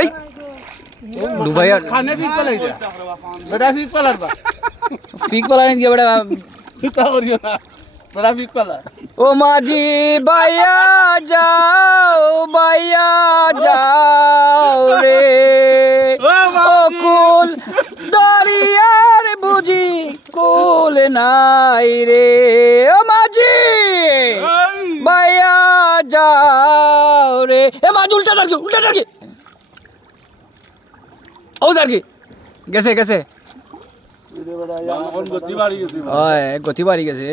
এই। ডুবাই খানে ফিক পালাই যা। বেটা ফিক পালার বা। পিক গিয়ে বেটা। তা করিও না। বেটা ফিক পালা। ও মাঝি বাইয়া যাও বাইয়া যাও রে। ও কুল দরিয়ার বুঝি কুল নাই রে। ও মাঝি বাইয়া যাও রে। এ মাঝি উল্টা দাঁড়ি উল্টা দাঁড়ি ও দাঁড়ি গেছে গেছে এখন গতি বাড়ি গেছি ওই গতি বাড়ি গেছে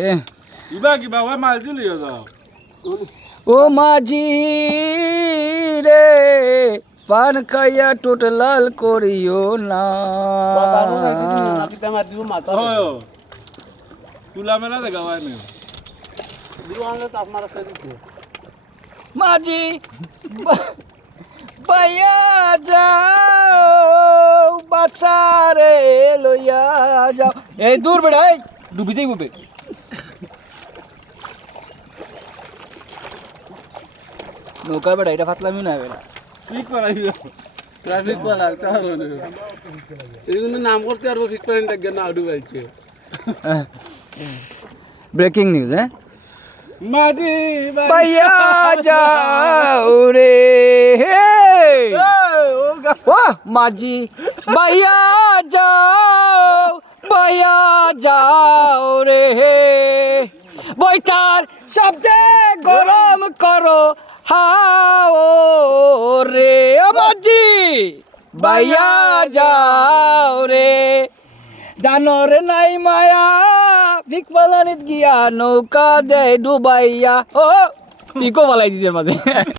কিবা কিবা ওই মাছ দিলি যাও ও মাঝি রে পান খাইয়া টোট লাল করিও না হয় তুলা মেলা দেখা হয় না মাঝি বা- বাইয়া যাও বাচ্চা রে লইয়া যাও। এই দূর বেড়া এই ডুবিতেই বুবে নৌকা বেড়া এটা ফাতলামি না বেড়া ফিক পালাই ট্রাফিক পালা তাহলে এগুলো নাম করতে আর ফিক পালাই থাকবে না আউডু বাইছে ব্রেকিং নিউজ হ্যাঁ? মাঝি বাইয়া যাও রে। ও মাঝি বাইয়া যাও বাইয়া যাও রে। বইটার শব্দে গরম করো, হাও রে। ও মাঝি বাইয়া যাও রে। জানোর নাই মায়া, ভিক পালানিত গিয়া নৌকা দে ডুবাইয়া। ও পিকো পালাই দিছে মাঝে।